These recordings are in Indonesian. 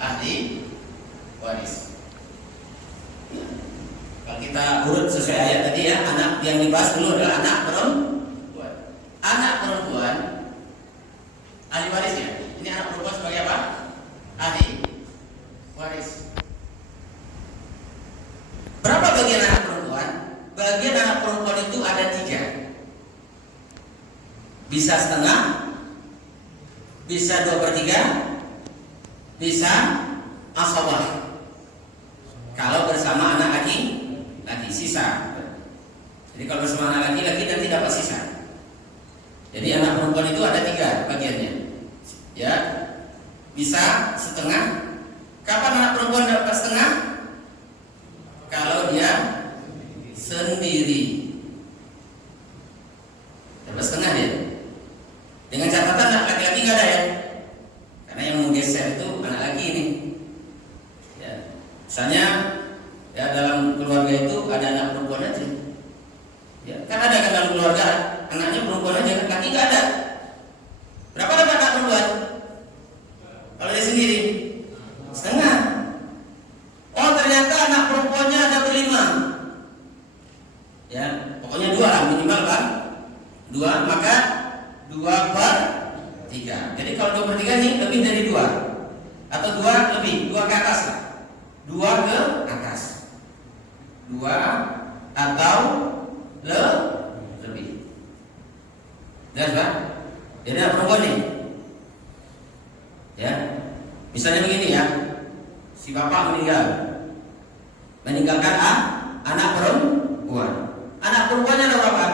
ahli waris. Kalau kita urut sesuai ayat tadi ya, anak yang dibahas dulu adalah anak perempuan. Anak perempuan ahli warisnya. Ini anak perempuan sebagai apa? Ahli waris. Berapa bagian anak perempuan? Bagian anak perempuan itu ada 3. Bisa setengah, bisa 2/3, bisa asabah. Kalau bersama anak laki sisa. Jadi kalau bersama anak laki nanti dapat sisa. Jadi anak perempuan itu ada 3 bagiannya. Ya, bisa setengah. Kapan anak perempuan dapat setengah? Kalau dia sendiri. Dapat setengah dia. Dengan catatan anak laki-laki nggak ada ya. Karena yang menggeser itu anak laki ini. Ya. Misalnya ya dalam keluarga itu ada anak perempuan aja. Ya, kan ada kan dalam keluarga anaknya perempuan aja, laki nggak ada. Berapa dapat anak perempuan? Kalau dia sendiri setengah. Oh ternyata anak perempuannya ada 5. Ya, pokoknya 2 lah minimal kan. 2 maka 2/3. Jadi kalau 2/3 ini lebih dari 2 atau 2 lebih, 2 ke atas lah. 2 ke atas. 2 atau lebih. Jelas Pak? Jadi anak perempuan nih. Ya. Misalnya begini ya. Si bapak meninggalkan anak perempuan. Anak perempuannya ada berapa?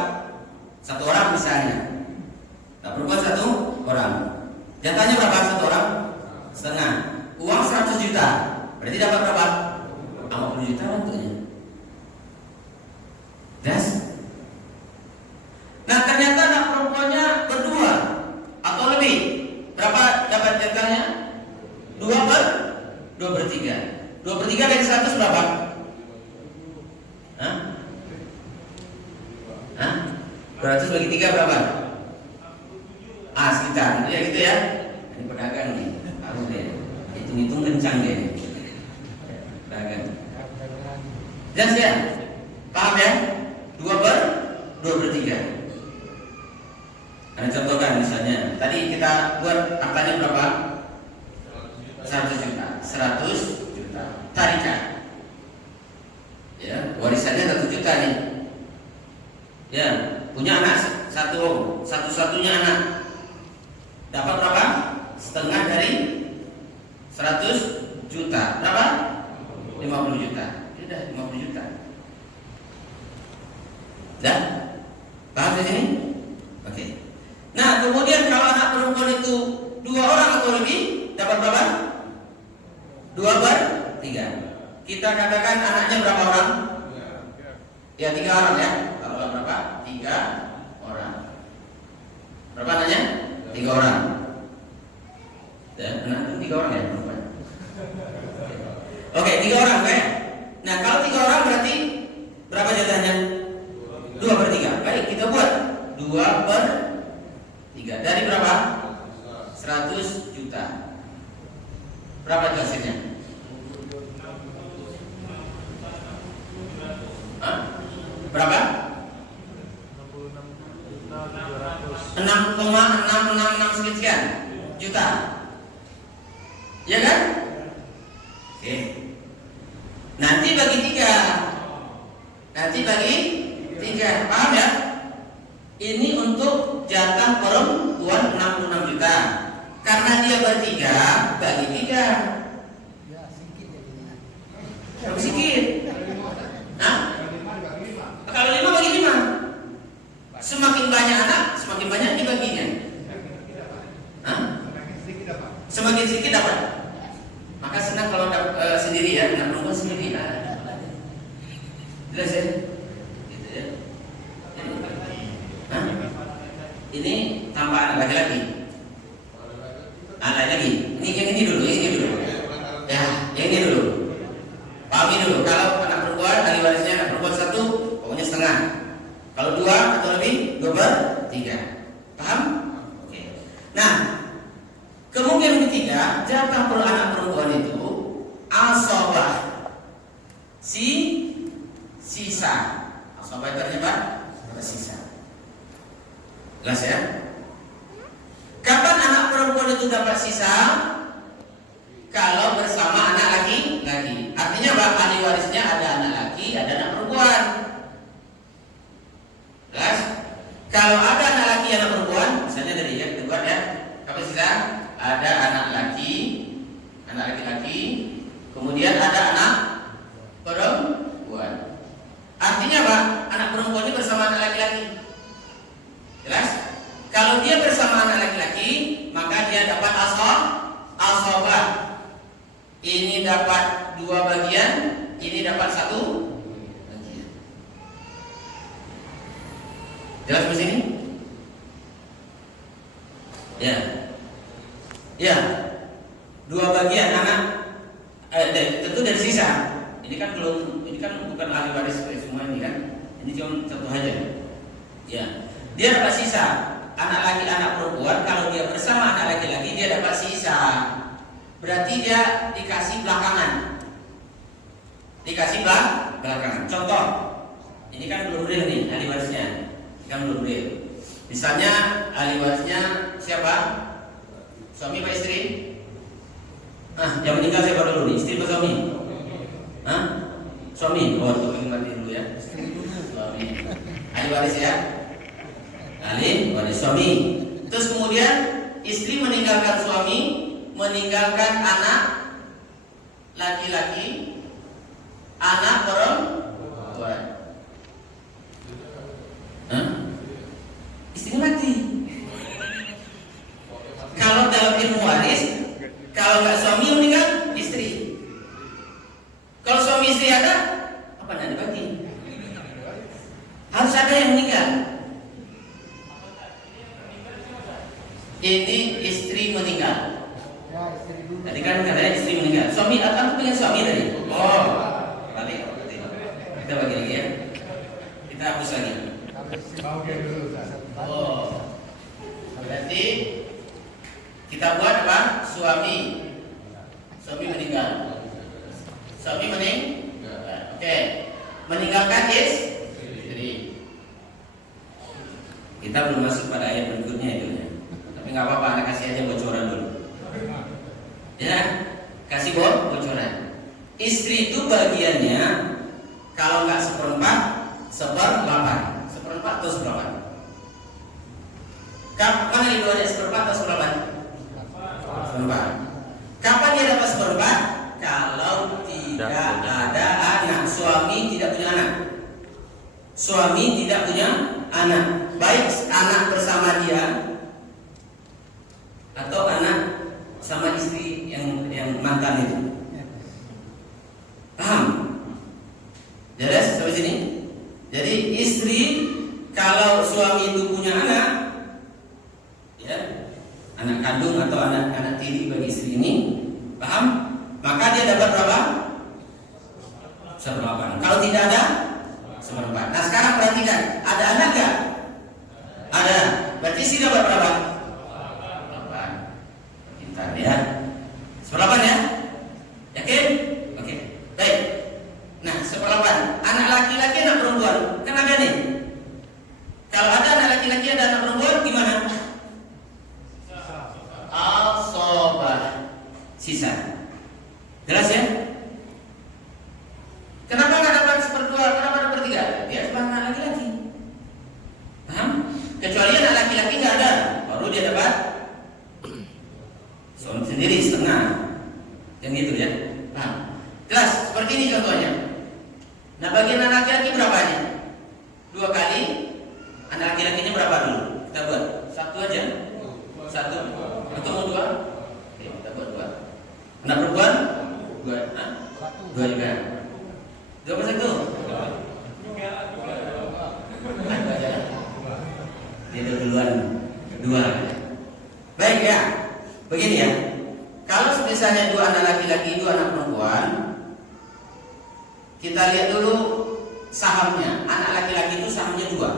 1 orang misalnya. Anak perempuan 1 orang. Jatahnya berapa 1 orang? Setengah. Uang 100 juta. Berarti dapat berapa? 50 juta tentunya. Das. Nah ternyata anak perempuannya berdua atau lebih. Berapa dapat jatahnya? 2/3. 2/3 dari 100 berapa? Hah? 200 bagi 3 berapa? Sekitar ya gitu ya. Ini pedagang nih, harus deh. Hitung-hitung kencang deh. Pedagang. Jelas ya? Paham ya? 2/3. Nah, contohkan misalnya, tadi kita buat angkanya berapa? 100 juta. 100 juta. Tarikan. Ya, warisannya 1 juta nih. Ya, punya anak satu-satunya anak. Dapat berapa? Setengah dari 100 juta. Berapa? 50 juta. Sudah 50 juta. Dah? Paham di sini? Oke. Nah, kemudian kalau anak perempuan itu 2 orang atau lebih, dapat berapa? 2/3. Kita katakan anaknya berapa orang? Ya 3 orang ya. Kalau berapa? 3 orang. Berapa anaknya? 3 orang. Dan anaknya 3 orang ya perempuan. Oke, 3 orang ya. Nah kalau 3 orang berarti berapa jatahnya? 2/3. Baik, kita buat 2/3. Dari berapa? 100 juta. Berapa itu hasilnya? Berapa? 6,666 sekian juta. Ya kan? Oke. Nanti bagi 3. Paham ya? Ini untuk jatah perempuan 66 juta. Karena dia bertiga, bagi 3. Ya, sedikit jadinya. Lebih sedikit. Hah? Kalau 5 bagi 5. Semakin banyak anak, semakin banyak dibaginya. Hah? Semakin sedikit dapat. Maka senang kalau sendiri ya, anak perempuan sendiri. Jelas ya? Gitu ya. Hah? Ini tambah anak laki-laki. Anak lagi. Ini yang ini dulu. Ya, yang ini dulu. Pahami dulu. Kalau anak perempuan, ahli warisnya anak perempuan 1, pokoknya setengah. Kalau 2 atau lebih, 2/3. Paham? Oke. Nah, kemungkinan ketiga, jatah per anak perempuan itu kalau bersama anak laki-laki. Artinya apa? Ahli warisnya ada anak laki, ada anak perempuan. Jelas? Kalau ada anak laki, anak perempuan, misalnya dari yang kedua ya, apa sisa? Ada anak laki-laki, kemudian ada anak perempuan. Artinya apa? Anak perempuan ini bersama anak laki-laki. Jelas? Kalau dia bersama anak laki-laki, maka dia dapat asobah. Ini dapat 2 bagian, ini dapat 1 bagian. Jelas di sini? Ya. Ya. 2 bagian anak tentu dari sisa. Ini kan bukan ahli waris semua ini kan. Ini cuma satu aja. Ya. Dia dapat sisa. Anak laki anak perempuan, kalau dia bersama anak laki-laki dia dapat sisa. Berarti dia dikasih belakangan. Dikasih belakangan. Contoh, ini kan belum real nih ahli warisnya. Ini kan belum real. Misalnya ahli warisnya siapa? Suami apa istri? Yang meninggal siapa dulu nih? Istri atau suami? Suami. Oh, itu mati dulu ya. Suami. Ahli waris ya. Ahli waris suami. Terus kemudian istri meninggalkan suami, meninggalkan anak laki-laki, anak perempuan. Istri mati. Kalau dalam ilmu waris, kalau nggak suami yang meninggal, istri. Kalau suami istri ada, apa yang dibagi? Harus ada yang meninggal. Ini istri meninggal. Ya, istri dulu. Tadi kan katanya istri meninggal. Suami, aku punya suami tadi. Oh, balik. Kita bagi lagi ya. Kita hapus lagi. Oh, berarti kita buat apa? Suami meninggal. Suami meninggal. Oke. Meninggalkan istri. Kita belum masuk pada ayat berikutnya itu ya. Tapi nggak apa-apa, anak kasih aja bocoran dulu. Ya, kasih bocoran. Istri itu bagiannya kalau nggak 1/4, 1/8. 1/4 atau 1/8. Kapan ribuannya 1/4 atau 1/8? 1/4. Kapan dia dapat 1/4? Kalau tidak ada anak, suami tidak punya anak. Suami tidak punya anak, baik anak bersama dia atau anak sama istri yang mantan itu. Paham? Jelas sampai sini? Jadi istri kalau suami itu punya anak, ya, anak kandung atau anak tiri bagi istri ini, paham? Maka dia dapat berapa? 1/8. Kalau tidak ada 1/4. Nah sekarang perhatikan, ada anak nggak? Ada. Berarti istri dapat berapa? 8. Pintar ya. 1/8 ya? Yakin? Oke. Baik. Nah 1/8. Anak laki-laki, anak perempuan. Kan ada nih. Kalau ada anak laki-laki, ada anak perempuan, gimana? Asobah. Sisa. Jelas ya? Kenapa nggak dapat 1/2? Kenapa dapat 1/3? Dia cuma anak laki-laki. Paham? Kecuali anak laki-laki nggak ada, baru dia dapat suami sendiri setengah. Yang gitu ya. Paham? Jelas? Seperti ini contohnya. Nah bagian anak laki-laki berapa aja? 2 kali. Anak laki-lakinya berapa dulu? Kita buat 1 aja. 1. Atau mau 2? Oke, kita buat 2. Anak perempuan? 2. 2 juga. 2 apa 1? 2. Itu duluan 2. Baik ya. Begini ya. Kalau misalnya 2 anak laki-laki, 2 anak perempuan, kita lihat dulu sahamnya. Anak laki-laki itu sahamnya 2.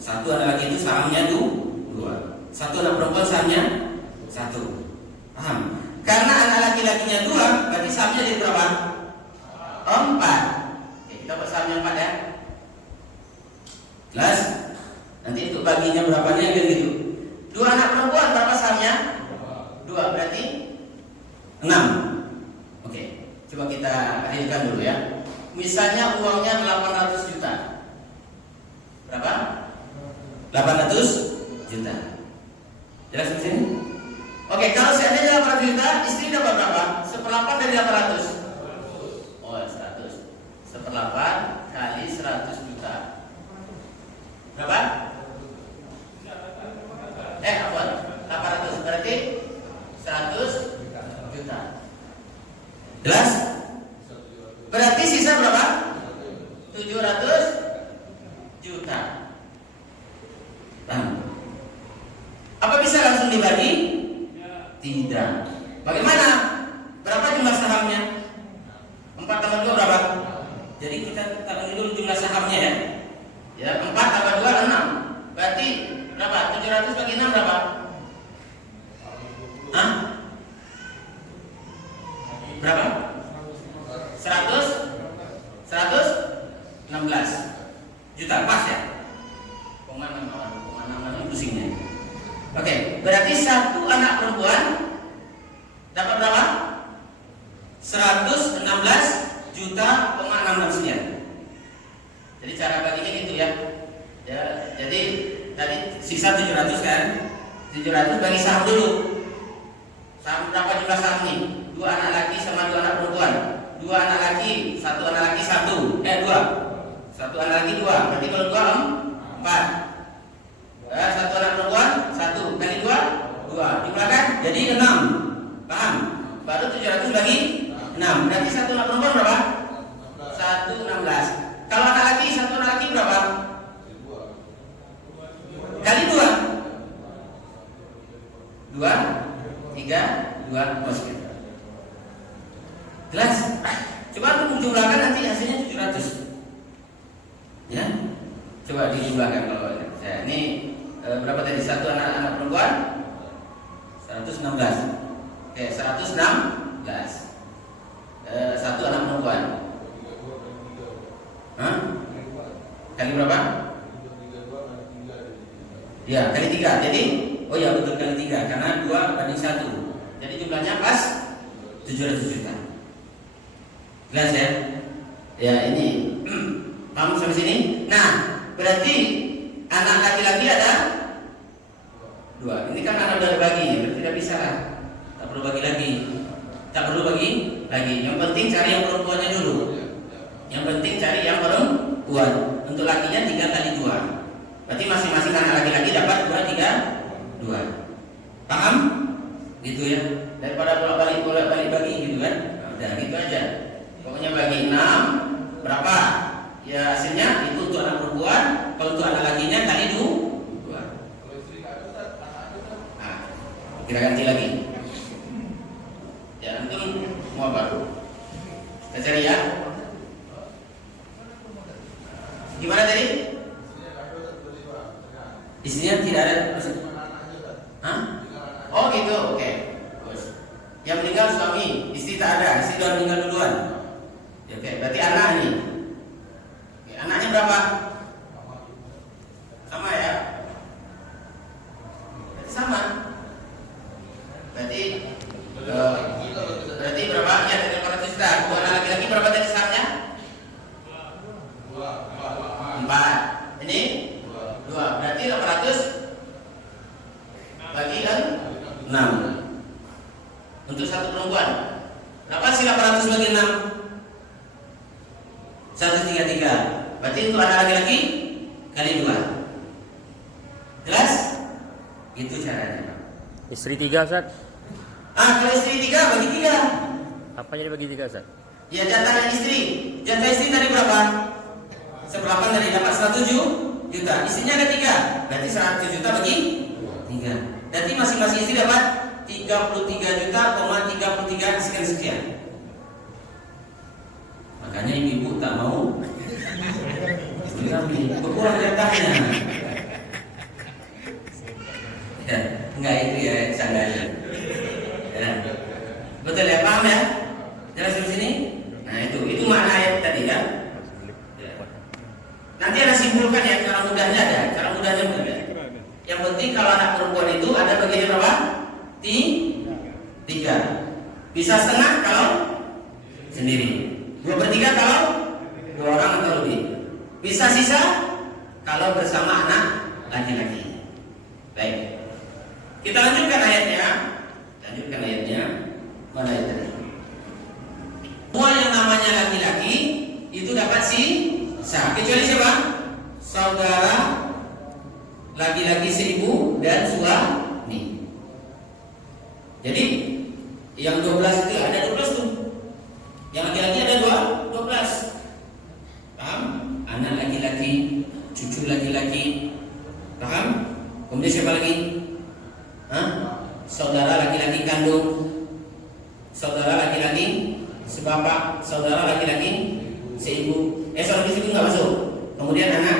1 anak laki itu sahamnya 2. 1 anak perempuan sahamnya 1. Paham? Karena anak laki-lakinya 2, berarti sahamnya jadi berapa? 4. Oke, kita buat sahamnya 4 ya. Jelas? Nanti untuk baginya berapanya kan gitu. 2 anak perempuan berapa sahamnya? 2. Berarti 6. Oke, coba kita hadirkan dulu ya. Misalnya uangnya 800 juta. Berapa? 800 juta. Jelas di sini? Oke, kalau seandainya 800 juta, istri dapat berapa? 1/8 dari 800. Oh, 100. 1/8 kali 100 juta. Berapa? Apa? 800 berarti 100 juta. Jelas? Berarti sisa berapa? 700 juta. Nah, apa bisa langsung dibagi? Tidak. Bagaimana? Berapa jumlah sahamnya? 4 tambah 2 berapa? Jadi kita bagi dulu jumlah sahamnya ya. Ya, 4 tambah 2 6. Berarti berapa? 700 bagi 6 berapa? Hah? Berapa? 116 juta, pas ya? Kemana pusingnya? Oke, berarti satu anak perempuan dapat berapa? 116 juta, 66 sekian. Jadi cara baginya gitu ya. Jadi tadi sisa 700 kan? 700 bagi saham dulu. Saham berapa jumlah saham nih? 2 anak laki sama 2 anak perempuan. 2 anak laki, 1 anak laki 1. 2. 1 anak laki 2. Berarti kalau 2 4. 1 anak perempuan 1 kali 2 2. Jumlahkan jadi 6. Paham? Baru 700 bagi 6. Berarti 1 anak perempuan berapa? 116. Kalau anak laki 1 anak laki berapa? Kali 2. 2 3 2 positif. Jelas? Coba untuk menjumlahkan nanti hasilnya 700. Ya. Coba dijumlahkan kalau ya, ini berapa tadi? 1 anak perempuan 116. Oke, 116. 1 anak perempuan. Hah? Kali berapa? Ya, kali 3. Jadi, oh ya betul kali 3 karena 2 banding 1. Jadi jumlahnya pas 700 juta. Jelas ya? Ya ini paham sampai sini? Nah, berarti anak laki-laki ada 2. Ini kan anak udah bagi, berarti tidak bisa lah. Tak perlu bagi lagi. Tak perlu bagi lagi. Yang penting cari yang perempuannya dulu. Yang penting cari yang perempuan. Untuk lakinya 3 kali 2. Berarti masing-masing anak laki-laki dapat 2 3 2. Paham? Gitu ya. Daripada bolak-balik bagi gitu kan. Nah, udah gitu aja. Pokoknya bagi 6 berapa? Ya hasilnya itu untuk anak perempuan. Kalau untuk anak lakinya kali 2. Nah, kita ganti lagi. Ya nanti mau baru. Kita cari ya. Gimana tadi? Istrinya tidak ada. Hah? Oh gitu, oke. Yang meninggal suami, istri tak ada, istri sudah meninggal duluan. Oke, berarti anak ini. Oke, anaknya berapa? Sama ya? Berarti sama. Berarti berapa? Ya, dari 400 juta. 2 anak laki-laki berapa tadi sahamnya? 4. Ini 2. Berarti 800 bagi 6. Untuk satu perempuan. Berapa sih 800 bagi 6? 133. Berarti untuk anak laki-laki kali 2. Jelas? Itu caranya. Istri 3 Ustaz. Kalau istri 3 bagi 3. Apanya dibagi 3 Ustaz? Ya jatah istri. Jatah istri tadi berapa? 1/8 dari dapat 107 juta. Istrinya ada 3. Berarti 100 juta bagi 3. Berarti masing-masing istri dapat 33 juta, 33 sekian. Makanya ibu tak mau berkurang jatahnya. Ya, enggak itu ya candanya. Ya. Betul ya, paham ya? Jelas di sini? Nah itu makna ayat tadi ya. Ya. Nanti ada simpulkan ya, cara mudahnya ada, cara mudahnya ada. Yang penting kalau anak perempuan itu ada bagiannya berapa? 3. Pisah setengah kalau sendiri. 2/3 kalau 2 orang atau lebih. Pisah sisa kalau bersama anak laki-laki. Baik. Kita lanjutkan ayatnya. Mana itu? Semua yang namanya laki-laki itu dapat sisa. Kecuali siapa? Saudara laki-laki seibu dan suami. Jadi yang 12 itu ada 12 tuh. Yang laki-laki ada 12. Paham? Anak laki-laki, cucu laki-laki. Paham? Kemudian siapa lagi? Saudara laki-laki kandung, saudara laki-laki sebapak, saudara laki-laki seibu. Saudara seibu nggak masuk. Kemudian anak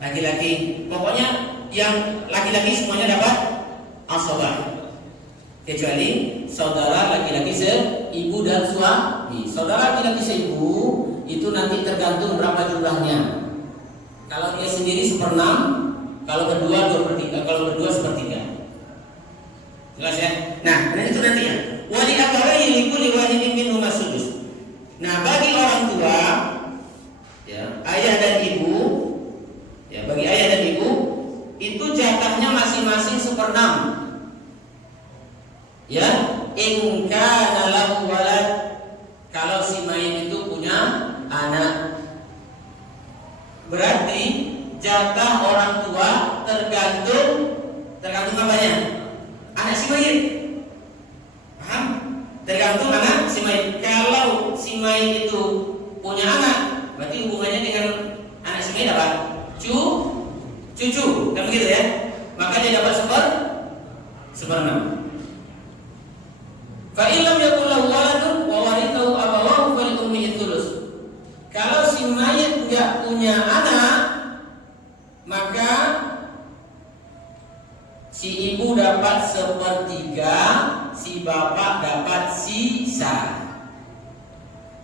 laki-laki. Pokoknya yang laki-laki semuanya dapat asabah. Kecuali saudara laki-laki seibu dan suami. Saudara laki-laki seibu itu nanti tergantung berapa jumlahnya. Kalau dia sendiri 1/6, kalau berdua 2/3, kalau berdua 1/3. Jelas ya? Nah, itu nanti ya. Wali abawayhi likulli wahidin minhum as-sudus. Nah, bagi orang tua, ya, ayah dan ibu, ya, bagi ayah dan ibu itu jatahnya masing-masing 1/6. Ya, in kana lahu walad, kalau si mayit itu punya anak. Berarti jatah orang tua tergantung apanya? Anak si mayit. Paham? Tergantung anak si mayit. Kalau si mayit itu punya anak, berarti hubungannya dengan anak si mayit apa? Cucu, kan begitu ya? Maka dia dapat 1/6. Fa illam yakul lahu waladun wa warithahu abawahu fali ummihi thuluts. Kalau si mayit enggak punya anak, maka si ibu dapat 1/3, si bapak dapat sisa.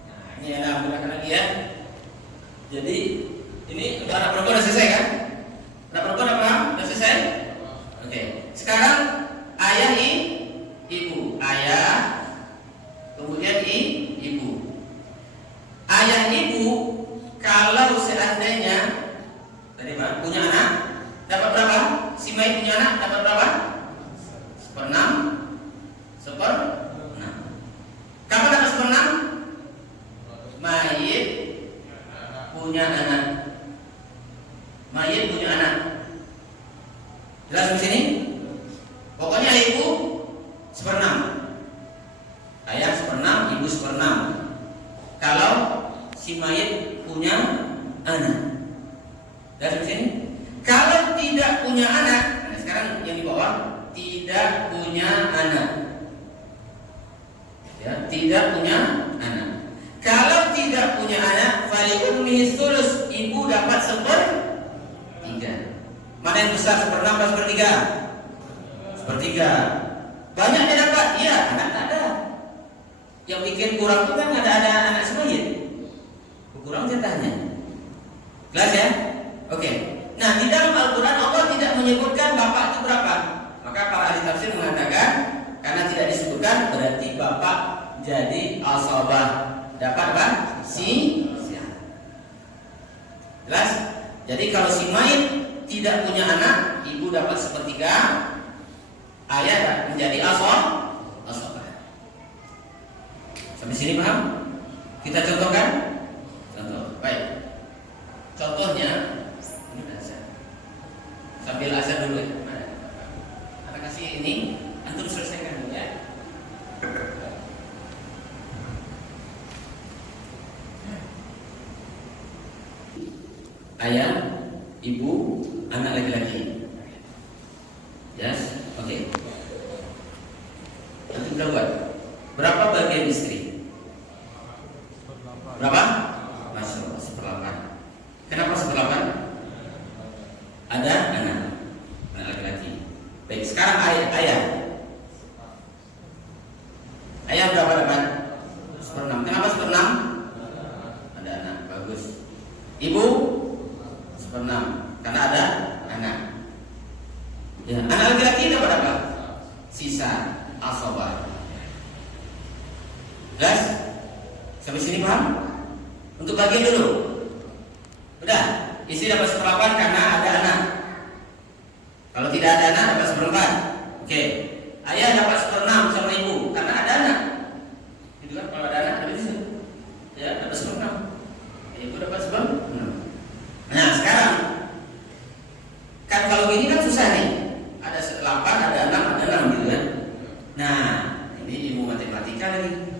Nah, ini ada menggunakan lagi ya. Jadi ini untuk anak perempuan sudah selesai kan? Anak perempuan apa? Sudah selesai? Oke. Sekarang ayah ibu. Ayah, kemudian ibu. Ayah ibu kalau seandainya tadi Pak punya anak dapat berapa? Si mayit punya anak dapat berapa? 1/6. Kapan dapat 1/6? Mayit punya anak. Jelas di sini? Pokoknya ibu 1/6. Ayah 1/6, ibu 1/6. Kalau si mayit punya anak. Jelas di sini? Kalau tidak punya anak, nah sekarang yang di bawah tidak punya anak. Ya, tidak punya anak. Kalau tidak punya anak, fali ummihi thuluts, ibu dapat 1/3. Mana yang besar, 1/6 atau 1/3? 1/3. Banyak dia dapat, iya, anak tak ada. Yang bikin kurang itu kan ada anak semayit. Kurang jatahnya. Jelas ya? Oke. Nah, di dalam Al-Quran Allah tidak menyebutkan bapak itu berapa. Maka para ahli tafsir mengatakan karena tidak disebutkan berarti bapak jadi asabah. Dapat apa? Sisa. Jelas? Jadi kalau si mayit tidak punya anak, ibu dapat 1/3, ayah menjadi asabah. Sampai sini paham? Kita contohkan? Contoh. Baik. Contohnya sambil azan dulu ya. Kita kasih ini, antum selesaikan dulu ya. Ayah, ibu, anak laki-laki. Yes, oke. Antum sudah buat. Berapa bagian istri? Berapa? Masya Allah, 1/8. Kenapa 1/8? Ada anak laki-laki. Baik, sekarang ayah. Ayah berapa dapat? 1/6. Kenapa 1/6? Ada anak, bagus. Ibu 1/6 karena ada anak. Ya, anak laki-laki dapat apa? Sisa asabah. Jelas? Sampai sini paham? Untuk bagian dulu. Udah, istri dapat 1/8 karena ada anak. Kalau tidak ada anak dapat 1/4. Oke. Ayah dapat 1/6 sama ibu karena ada anak. Itu kan kalau ada anak ada bisa. Ya, dapat 1/6. Ibu dapat 1/6. Nah, sekarang kan kalau gini kan susah nih. Ada 8, ada 6, ada 6 gitu kan. Nah, ini ilmu matematika lagi.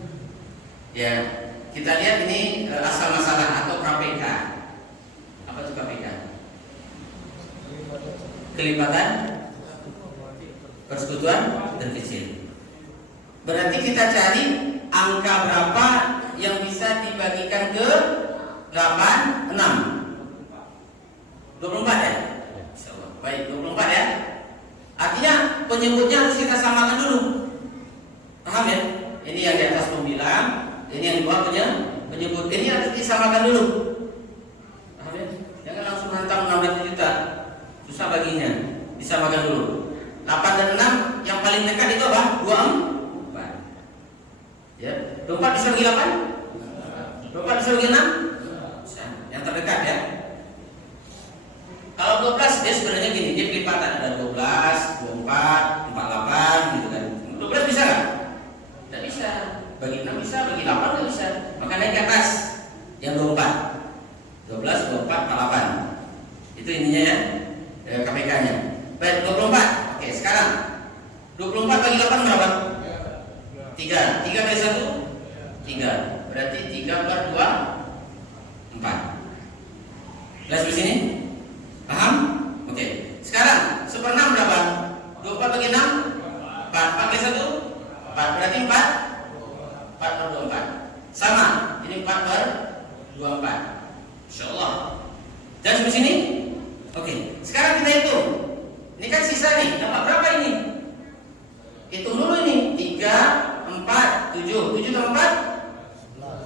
Ya, kita lihat ini asal masalah atau KPK. Apa itu KPK? Kelipatan persekutuan terkecil. Berarti kita cari angka berapa yang bisa dibagikan ke 8, 6. 24 ya? Insyaallah. Baik, 24 ya. Artinya penyebutnya harus kita samakan dulu. Paham ya? Ini yang di atas pembilang, ini yang di bawah penyebut. Ini harus disamakan dulu. Paham ya? Jangan langsung hantam 16 juta. Susah baginya. Disamakan dulu. 8 dan 6 yang paling dekat itu apa? 24. Ya, 24 bisa bagi 8? 24 bisa bagi 6? Bisa. Yang terdekat ya. Kalau 12 dia sebenarnya gini, dia kelipatan ada 12, 24, 48 gitu kan. 12 bisa nggak? Tidak bisa. Bagi 6 bisa, bagi 8 nggak bisa. Maka naik ke atas yang 24. 12, 24, 48. Itu ininya ya, KPK-nya. Baik, 24. Oke, sekarang 24 bagi 8 berapa? 3. 3 kali 1? 3. Berarti 3 per 2 4. Jelas di sini? Paham? Oke. Sekarang 1/6 berapa? 24 bagi 6? 4. 4 kali 1? 4. Berarti 4? 4 per 24. Sama. Ini 4 per 24. Insyaallah. Jelas di sini? Oke. Sekarang kita hitung. Ini kan sisa nih. Dapat berapa ini? Hitung dulu ini. 3, 4, 7. 7 tambah 4?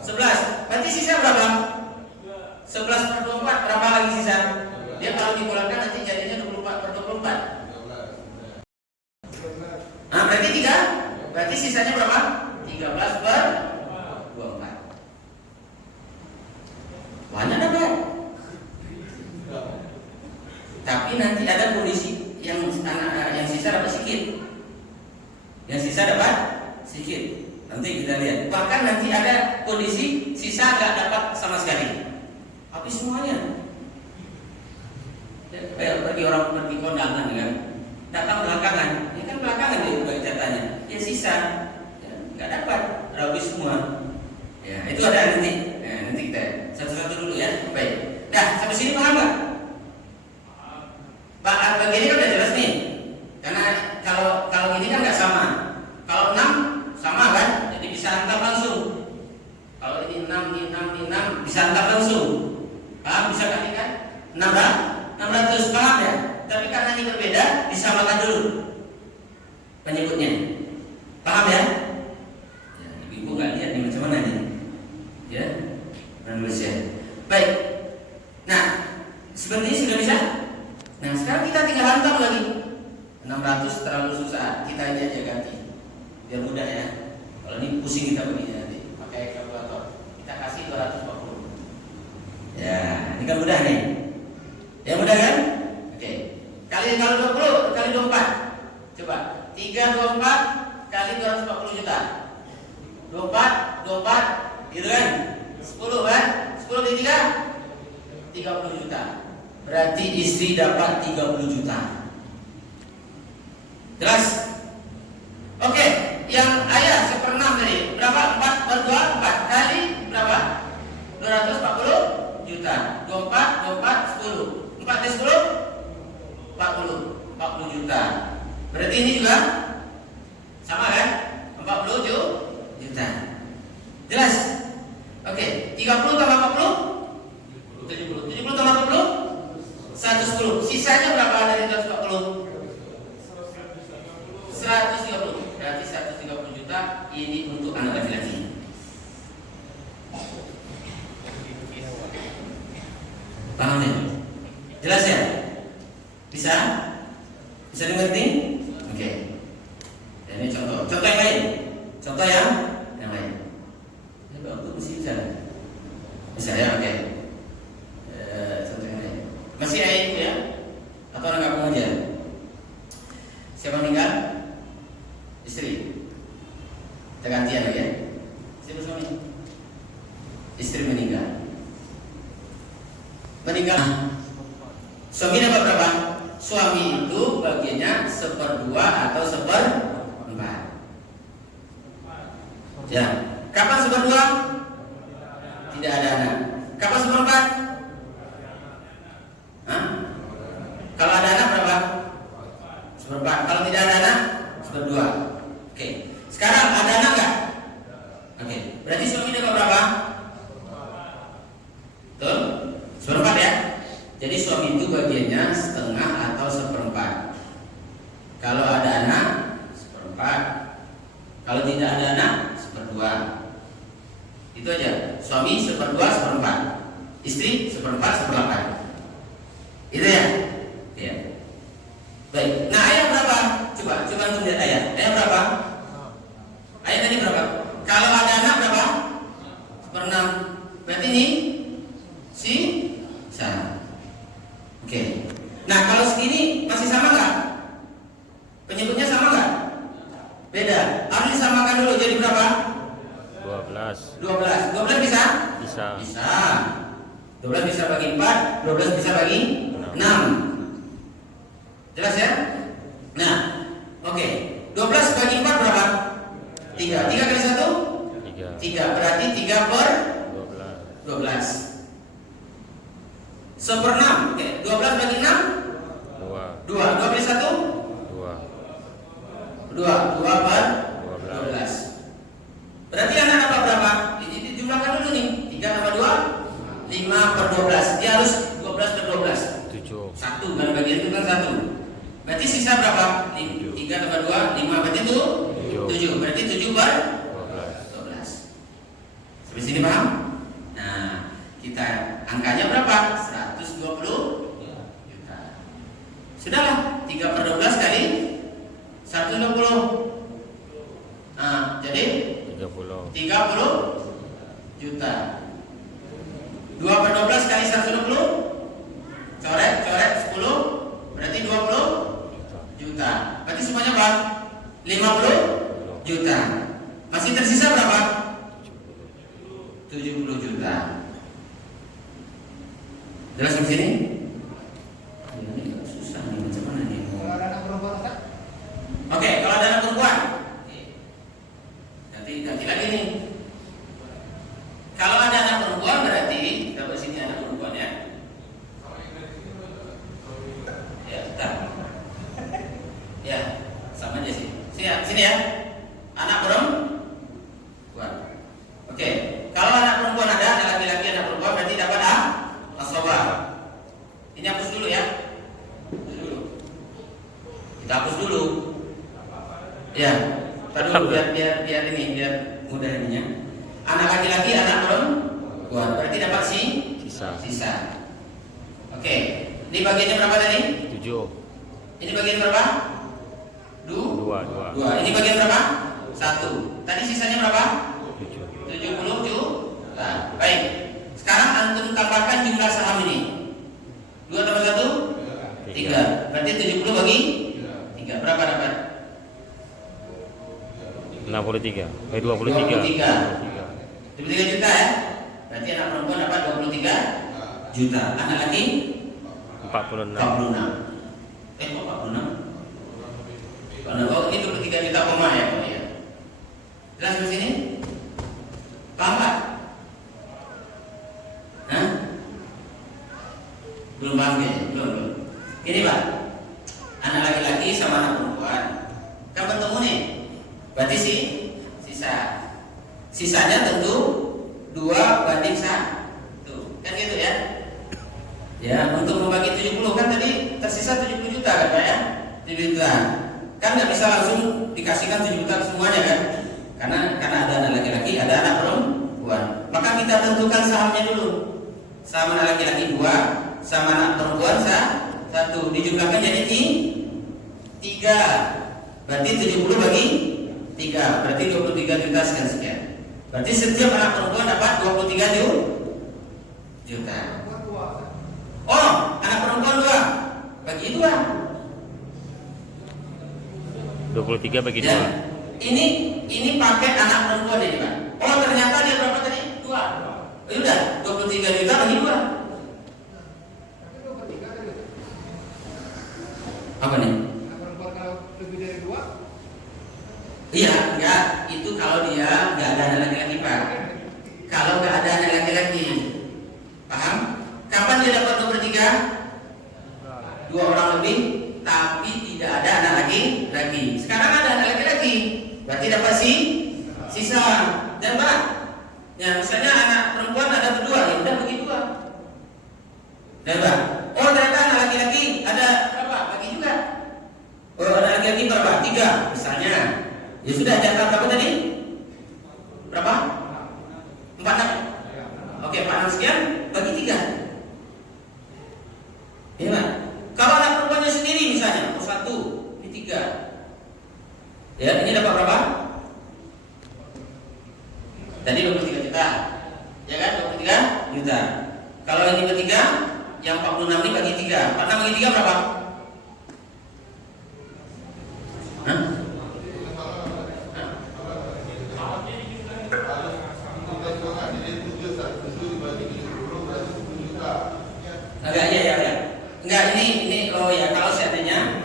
11. Berarti sisa berapa? 11 per 24. Berapa lagi sisa? Dia kalau dikurangkan nanti jadinya 24 per 24. Nah, berarti 3. Berarti sisanya berapa? 13 per 24. Banyak dapat. Tapi nanti ada kondisi yang sisa dapat sedikit. Yang sisa dapat sedikit. Nanti kita lihat. Bahkan nanti ada kondisi sisa nggak dapat sama sekali. Tapi semuanya. Pergi orang pergi kondangan kan, datang belakangan, ini kan belakangan dia bagi jatahnya, ya sisa, ya, nggak dapat, habis semua. Ya itu ada nanti, nanti kita satu-satu dulu ya. Baik, dah sampai sini paham nggak? Bagian ini kan udah jelas nih, karena kalau ini kan nggak sama, kalau 6 sama kan, jadi bisa hantam langsung. Kalau ini 6, ini 6, ini 6 bisa hantam langsung, paham? Bisa kan? 6 berapa? 600, paham ya? Tapi karena ini berbeda, disamakan dulu penyebutnya. Paham ya? Ya, ibu nggak lihat nih macam mana nih. Ya, manusia. Baik. Nah, seperti ini sudah bisa. Nah, sekarang kita tinggal hantam lagi. 600 terlalu susah. Kita ini aja ganti. Biar mudah ya. Kalau ini pusing kita begini nanti. Pakai kalkulator. Kita kasih 240. Ya, ini kan mudah nih. Ya mudah kan? Oke. Kalau 20 kali 24. Coba. 324 kali 240 juta. 24 gitu kan? 10 kan? 10 kali 3 30 juta. Berarti istri dapat 30 juta. Jelas? Oke, yang ayah 1/6 tadi. Berapa? 4 per 2 4 kali berapa? 240 juta. 24 10. 4 kali 10 40 juta. Berarti ini juga sama kan? 40 juta. Jelas? Oke, 30 tambah 40 70. 70 tambah 40 110. Sisanya berapa dari 140? 130. Berarti 130 juta ini untuk anak laki-laki. Paham ya? Jelas ya? Bisa? Bisa dimengerti? Oke. Ini contoh yang lain. Contoh yang lain. Masih bisa? Bisa ya, oke. Masih ayah ibu ya? Atau anak kamu aja? Siapa meninggal? Istri. Kita gantian lagi ya. Siapa suami? Istri meninggal. Meninggal. Suami dapat berapa? Suami itu bagiannya 1/2 atau 1/4. Ya. Kapan 1/2? Tidak ada anak. Kapan 1/4? Hah? Kalau ada anak berapa? 1/4. Kalau tidak ada anak 1/2. Oke. Sekarang ada anak nggak? Oke. Berarti suami dapat berapa? Betul? 1/4 ya. Jadi suami itu bagiannya 1/2 atau 1/4. Kalau ada anak 1/4. Kalau tidak ada anak 1/2. Itu aja. Suami 1/2, 1/4. Istri 1/4, 1/8. Itu ya? Iya. Baik. Nah, ayah berapa? Coba untuk lihat ayah. Ayah berapa? Ayah tadi berapa? Kalau ada anak berapa? 1/6. Berarti ini sama. Oke. Nah, kalau segini masih sama nggak? Penyebutnya sama nggak? Beda. Harus disamakan dulu. Jadi berapa? 12. 12 bisa? Bisa. Bisa. 12 bisa bagi 4, 12 bisa bagi 6. Jelas ya? Nah, oke. 12 bagi 4 berapa? 3. 3 kali 1? 3. Berarti 3/12. 1/6. Oke. 12 bagi 6? 2. 2 kali 1? 2. 2/12. Berarti anak dapat berapa? Dijumlahkan dulu nih. 3 tambah 2, 5/12. Dia harus 12/12. 7. 1 kan bagian itu kan 1. Berarti sisa berapa? 3 tambah 2, 5. Berarti itu 7. Berarti 7/12. Sampai sini paham? Nah, kita angkanya berapa? 120 juta. Sudahlah, 3/12 kali 120. Nah, jadi 30 juta. 2/12 kali 120, coret 10, berarti 20 juta. Berarti semuanya berapa? 50 juta. Masih tersisa berapa? 70 juta. Jelas di sini? Ini susah nih, macam mana nih? Kalau ada anak perempuan kan? Oke, kalau ada anak perempuan, ganti lagi nih. Kalau ada anak perempuan berarti kita buat sini anak perempuan ya. Ya, bentar. Ya, sama aja sih. Sini ya. Anak perempuan. Oke. Kalau anak perempuan ada, anak laki-laki, anak perempuan berarti dapat asobah. Ini hapus dulu ya. Kita hapus dulu. Ya. Tahu biar mudah ininya. Anak laki-laki, anak perempuan berarti dapat sisa. Oke. Ini bagiannya berapa tadi? 7. Ini bagian berapa? 2. Ini bagian berapa? 1. Tadi sisanya berapa? 70 juta. Baik. Sekarang antum tambahkan jumlah saham ini. 2 tambah 1? 3. Berarti 70 bagi 3. Berapa dapat? 63. 23 juta ya. Berarti anak perempuan dapat 23 juta. Anak laki 46. 46. Kok 46? Kalau ini 23 juta koma ya, Pak ya. Jelas di sini? Paham Pak? Hah? Belum paham kayaknya? Belum. Ini Pak, anak laki-laki sama anak perempuan kan bertemu nih. Berarti sisanya tentu 2/1. Kan gitu ya? Ya, untuk membagi 70 kan tadi tersisa 70 juta kan Pak ya? 70 juta. Kan nggak bisa langsung dikasihkan 7 juta semuanya kan? Karena ada anak laki-laki, ada anak perempuan. Maka kita tentukan sahamnya dulu. Saham anak laki-laki 2, sama anak perempuan 1. Dijumlahkan jadi 3. Berarti 70 bagi 3. Berarti 23 juta sekian. Berarti setiap anak perempuan dapat 23 juta. Oh, anak perempuan 2 bagi 2. 23 bagi Ya. 2. Ini pakai anak perempuan ini, Pak. Oh, ternyata dia berapa tadi? 2. Ya udah, 23 juta bagi 2. Apa nih? Iya, enggak. Itu kalau dia enggak ada anak laki-laki, Pak. Kalau enggak ada anak laki-laki. Paham? Kapan dia dapat 23? 2 orang lebih, tapi tidak ada anak laki-laki. Sekarang ada anak laki-laki. Berarti dapat sisa. Dan Pak, ya misalnya anak perempuan ada berdua, ya udah bagi 2. Dan Pak, oh ternyata anak laki-laki ada berapa? Bagi juga. Oh anak laki-laki berapa? 3 misalnya. Ya sudah, jatah berapa tadi? Berapa? 4. Oke, 4 sekian bagi 3. Iya Pak. Kalau anak perempuannya sendiri misalnya, 1, ini 3. Ya, ini dapat berapa? Tadi 23 juta. Ya kan, 23 juta. Kalau ini bertiga, yang 46 ini bagi 3. 46 bagi 3 berapa? Hah? Enggak, ya. Enggak, ini oh ya, kalau seandainya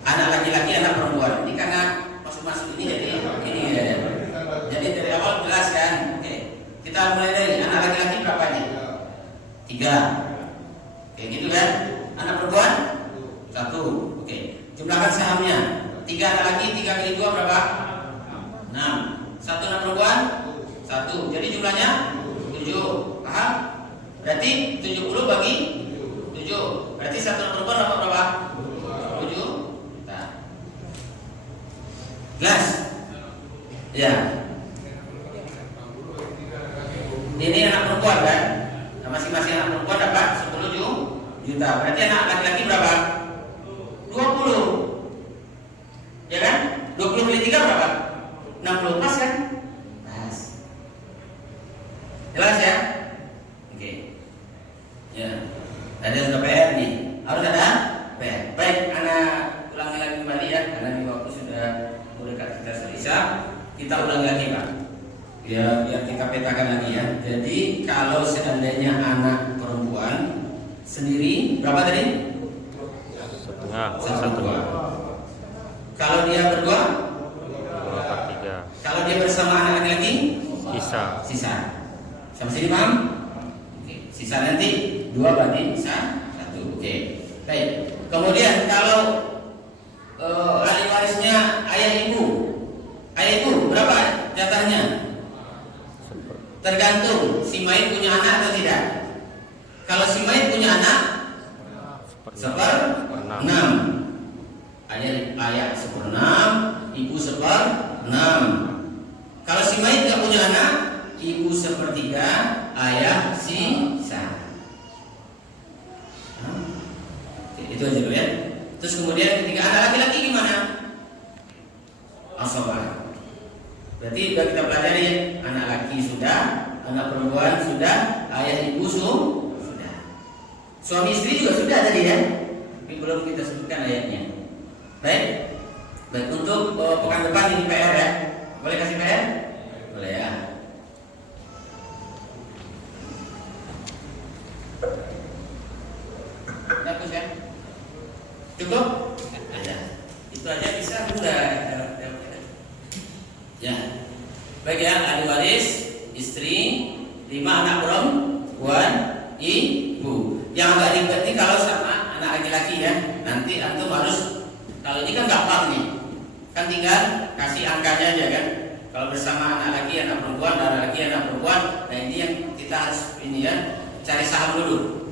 anak laki-laki, anak perempuan. Ini karena masuk-masuk ini jadi ini ya. Jadi dari awal jelas kan. Oke. Kita mulai dari anak laki-laki berapa aja? 3. Oke, gitu kan? Anak perempuan 1. Oke. Jumlahkan sahamnya. 3 anak laki, 3 kali 2 berapa? 6. 1 anak perempuan 1. Jadi jumlahnya 7. Paham? Berarti 70 bagi 7. Berarti 1 anak perempuan dapat berapa? 7. Jelas? Ya. Ini anak perempuan kan? Nah, masing-masing anak perempuan dapat 10 juta. Berarti anak laki-laki berapa? 20. Ya kan? 20 kali 3 berapa? 60. Pas kan? Pas. Jelas ya? Oke. Ya. Ada sudah PR nih. Harus ada PR. Baik, anak ulangi lagi kembali ya, karena ini waktu sudah dekat kita selesai. Kita ulangi lagi Pak. Ya, biar kita petakan lagi ya. Jadi kalau seandainya anak perempuan sendiri berapa tadi? Satu. Kalau dia berdua? 2/3. Kalau dia bersama anak laki-laki? Sisa. Sampai sini paham? Oke. Sisa nanti 2 bagi 1. Oke. Baik. Kemudian kalau ahli warisnya ayah ibu berapa jatahnya? Tergantung si mayit punya anak atau tidak. Kalau si mayit punya anak 1/6. Ayah 1/6, ibu 1/6. Kalau si mayit tidak punya anak, ibu 1/3, ayah sisa. Oke, itu aja dulu ya. Terus kemudian ketika anak laki-laki gimana? Asabah. Berarti sudah kita pelajari ya, anak laki sudah, anak perempuan sudah, ayah ibu sudah. Suami istri juga sudah tadi ya. Tapi belum kita sebutkan ayatnya. Baik. Untuk pekan depan ini PR ya. Boleh kasih PR? Boleh ya. Hapus ya. Cukup? Ya. Itu aja bisa mudah. Ya. Baik ya, ahli waris, istri, 5 anak perempuan, ibu. Yang agak ribet nih kalau sama anak laki-laki ya. Nanti antum harus, kalau ini kan gampang nih. Kan tinggal kasih angkanya aja kan. Kalau bersama anak laki, anak perempuan, anak laki, anak perempuan. Nah ini yang kita harus ini ya, cari saham dulu.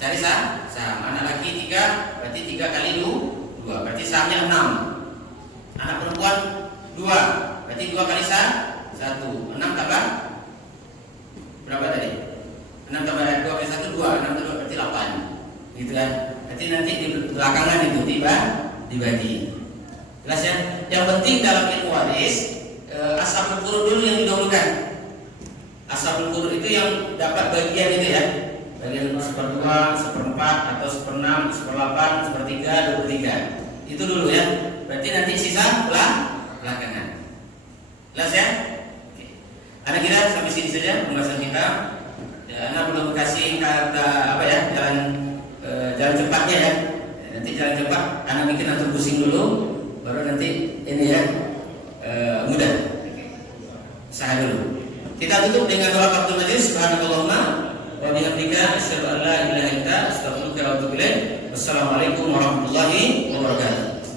Cari saham. Anak laki 3, berarti 3 kali 2. Berarti sahamnya 6. Anak perempuan 2. Berarti 2 kali 1. 6 tambah berapa tadi? 6 tambah 2 kali 1 2. 6 tambah berarti 8. Gitu kan? Berarti nanti di belakangan itu dibagi. Jelas ya? Yang penting dalam ilmu waris ashabul furud dulu yang didahulukan. Ashabul furud itu yang dapat bagian itu ya, bagian 1/2, 1/4 atau 1/6, 1/8, 1/3, 23. Itu dulu ya. Berarti nanti sisa belakangan. Jelas ya? Oke. Anak kira sampai sini saja pembahasan kita. Ya, anak belum kasih kata apa ya, jalan cepatnya ya. Nanti jalan cepat, anak bikin antum pusing dulu, baru nanti ini ya mudah. Usaha dulu. Kita tutup dengan doa kafaratul majlis. Subhanallahumma wa bihamdika asyhadu an la ilaha illa anta astaghfiruka wa atubu ilaik. Wassalamualaikum warahmatullahi wabarakatuh.